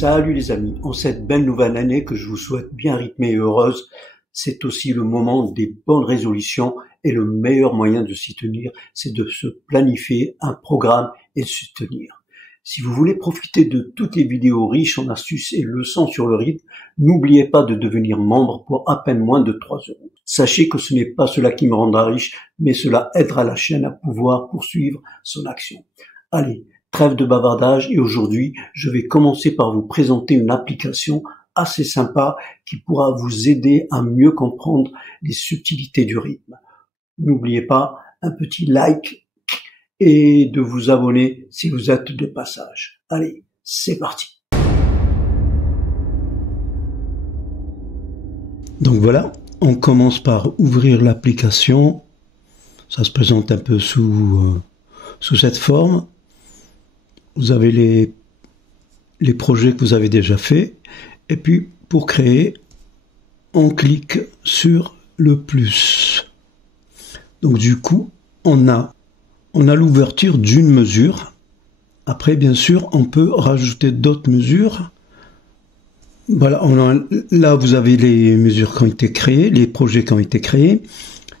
Salut les amis, en cette belle nouvelle année que je vous souhaite bien rythmée et heureuse, c'est aussi le moment des bonnes résolutions et le meilleur moyen de s'y tenir, c'est de se planifier un programme et de s'y tenir. Si vous voulez profiter de toutes les vidéos riches en astuces et leçons sur le rythme, n'oubliez pas de devenir membre pour à peine moins de 3 €. Sachez que ce n'est pas cela qui me rendra riche, mais cela aidera la chaîne à pouvoir poursuivre son action. Allez, trêve de bavardage et aujourd'hui, je vais commencer par vous présenter une application assez sympa qui pourra vous aider à mieux comprendre les subtilités du rythme. N'oubliez pas un petit like et de vous abonner si vous êtes de passage. Allez, c'est parti. Donc voilà, on commence par ouvrir l'application. Ça se présente un peu sous cette forme. Vous avez les projets que vous avez déjà faits. Et puis, pour créer, on clique sur le plus. Donc du coup, on a l'ouverture d'une mesure. Après, bien sûr, on peut rajouter d'autres mesures. Voilà, là, vous avez les mesures qui ont été créées, les projets qui ont été créés.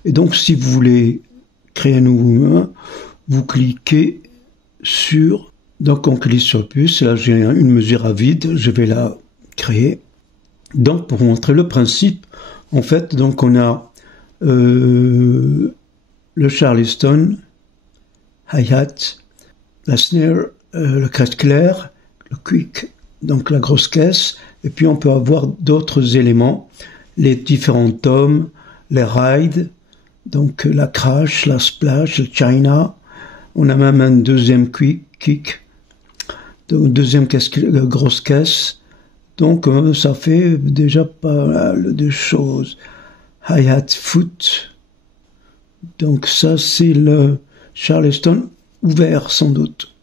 Et donc, si vous voulez créer un nouveau, vous cliquez sur... Donc, on clique sur le plus. Là, j'ai une mesure à vide. Je vais la créer. Donc, pour vous montrer le principe, en fait, donc on a le Charleston, hi-hat, la snare, le crest clair, le quick, donc la grosse caisse, et puis on peut avoir d'autres éléments, les différents tomes, les rides, donc la crash, la splash, le china, on a même un deuxième kick, donc deuxième caisse, grosse caisse, donc ça fait déjà pas mal de choses. Hi-hat foot, donc ça c'est le Charleston ouvert sans doute.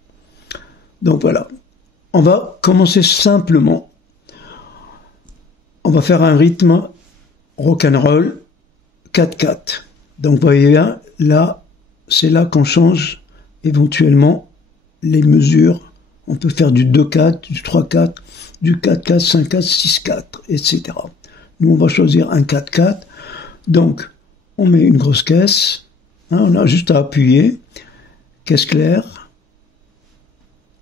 Donc voilà, on va commencer simplement. On va faire un rythme rock'n'roll 4/4. Donc vous voyez bien, là, c'est là qu'on change éventuellement les mesures. On peut faire du 2/4, du 3/4, du 4/4, 5/4, 6/4, etc. Nous, on va choisir un 4/4. Donc, on met une grosse caisse. On a juste à appuyer. Caisse claire.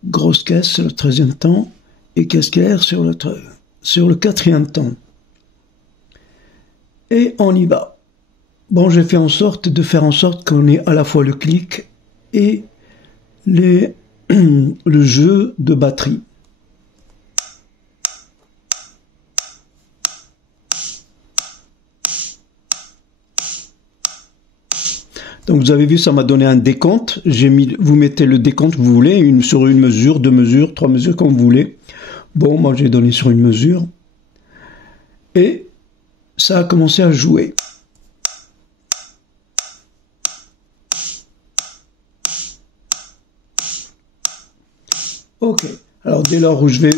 Grosse caisse sur le 13e temps. Et caisse claire sur le 4e temps. Et on y va. Bon, j'ai fait en sorte de faire en sorte qu'on ait à la fois le clic et le jeu de batterie. Donc vous avez vu, ça m'a donné un décompte. Vous mettez le décompte que vous voulez, sur une mesure, 2 mesures, 3 mesures, comme vous voulez. Bon, moi j'ai donné sur une mesure. Et ça a commencé à jouer. Ok. Alors dès lors où je vais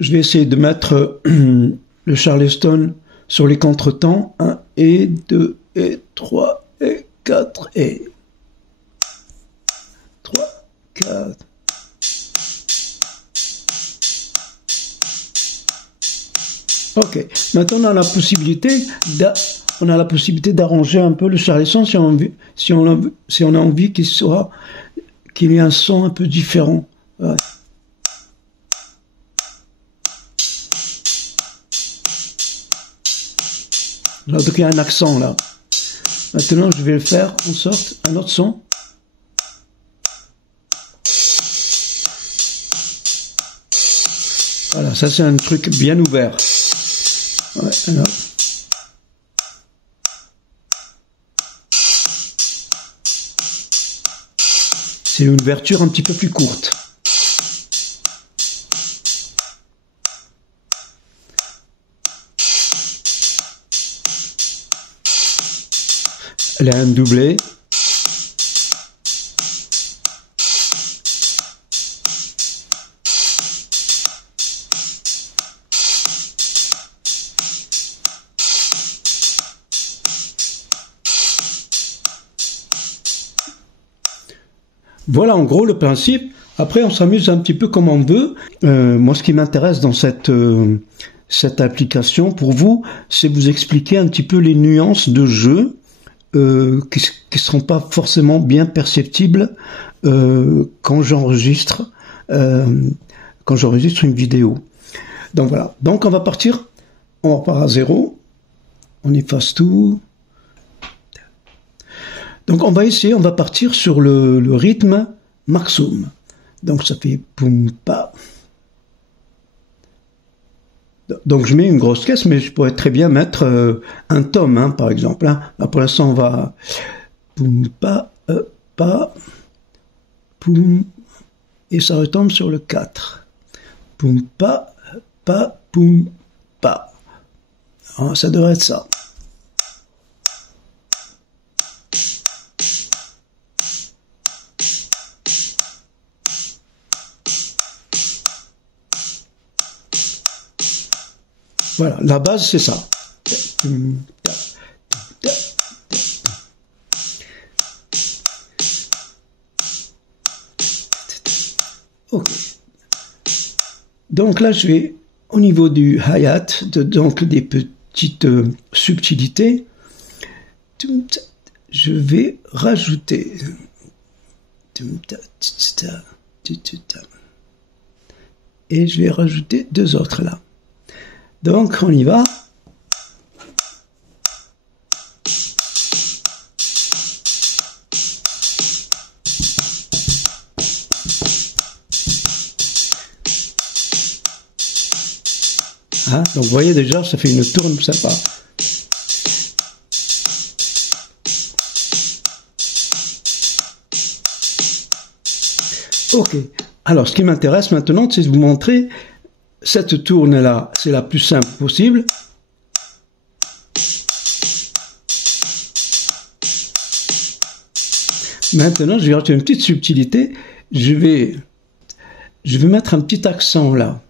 essayer de mettre le Charleston sur les contretemps. 1 et 2 et 3 et 4 et 3, 4. Ok. Maintenant on a la possibilité d'arranger un peu le Charleston si on a envie qu'il y ait un son un peu différent. Ouais. Là, donc il y a un accent là. Maintenant, je vais le faire en sorte un autre son. Voilà, ça c'est un truc bien ouvert. Ouais, alors. C'est une ouverture un petit peu plus courte. Elle a un doublé. Voilà en gros le principe. Après, on s'amuse un petit peu comme on veut. Moi, ce qui m'intéresse dans cette application, pour vous, c'est vous expliquer un petit peu les nuances de jeu qui seront pas forcément bien perceptibles quand j'enregistre une vidéo. Donc voilà. Donc on va partir, on repart à 0, on efface tout. Donc on va partir sur le rythme maximum. Donc ça fait poum pa. Donc je mets une grosse caisse, mais je pourrais très bien mettre un tome, hein, par exemple. Hein. Là, pour l'instant, on va poum pa, poum, et ça retombe sur le 4. Poum pa, poum pa. Alors, ça devrait être ça. Voilà, la base c'est ça. Ok. Donc là, je vais au niveau du hi-hat, donc des petites subtilités. Je vais rajouter. Et je vais rajouter 2 autres là. Donc, on y va. Ah, donc, vous voyez déjà, ça fait une tourne sympa. Ok. Alors, ce qui m'intéresse maintenant, c'est de vous montrer cette tourne-là, c'est la plus simple possible. Maintenant, je vais rajouter une petite subtilité. Je vais mettre un petit accent là.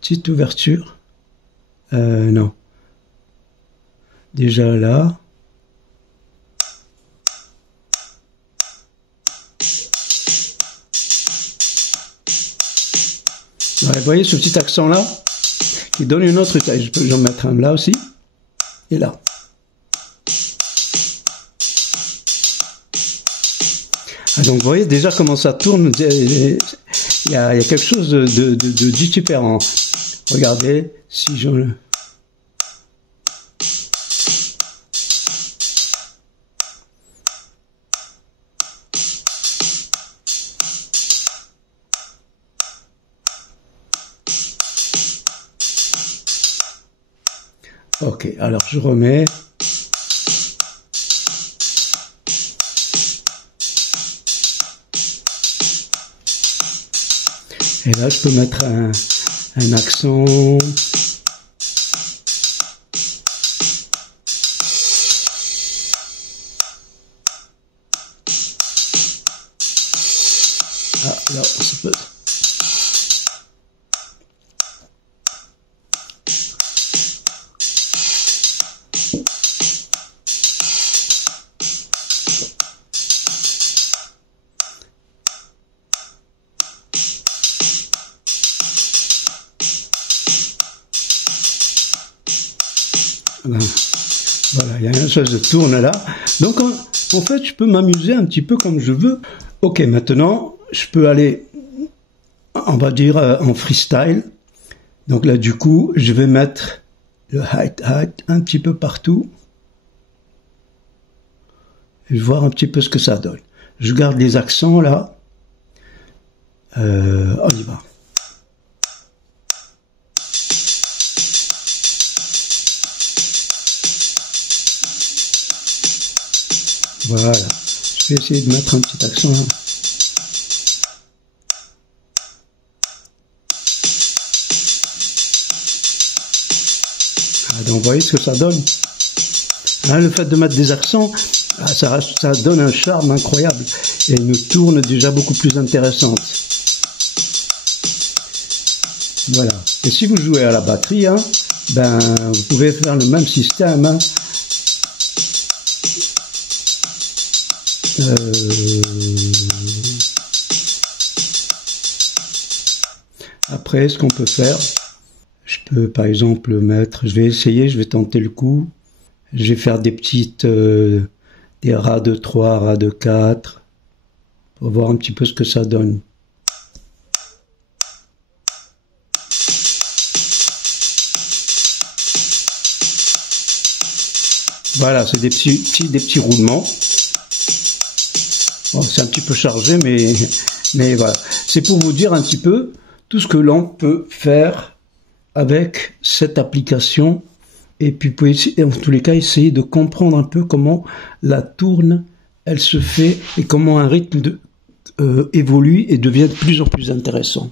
Petite ouverture. Non. Déjà là. Ouais, vous voyez ce petit accent là qui donne une autre taille. Je peux en mettre un là aussi et là. Ah, donc vous voyez déjà comment ça tourne. Il y a quelque chose de différent. Regardez si je... Ok, alors je remets. Et là, je peux mettre un accent. Ah, là, ça peut... Voilà, il y a une chose de tourne là. Donc, en fait, je peux m'amuser un petit peu comme je veux. Ok, maintenant, je peux aller, on va dire, en freestyle. Donc là, du coup, je vais mettre le hi-hat un petit peu partout. Et voir un petit peu ce que ça donne. Je garde les accents là. On y va. Voilà, je vais essayer de mettre un petit accent là. Ah, donc vous voyez ce que ça donne. Hein, le fait de mettre des accents, ça donne un charme incroyable et une tourne déjà beaucoup plus intéressante. Voilà. Et si vous jouez à la batterie, hein, ben vous pouvez faire le même système. Hein. Après, ce qu'on peut faire, je peux par exemple mettre, je vais essayer, je vais tenter le coup. Je vais faire des petites, des ras de 3, ras de 4, pour voir un petit peu ce que ça donne. Voilà, c'est des petits roulements. Bon, c'est un petit peu chargé, mais voilà. C'est pour vous dire un petit peu tout ce que l'on peut faire avec cette application. Et puis, vous pouvez, en tous les cas, essayer de comprendre un peu comment la tourne, elle se fait et comment un rythme évolue et devient de plus en plus intéressant.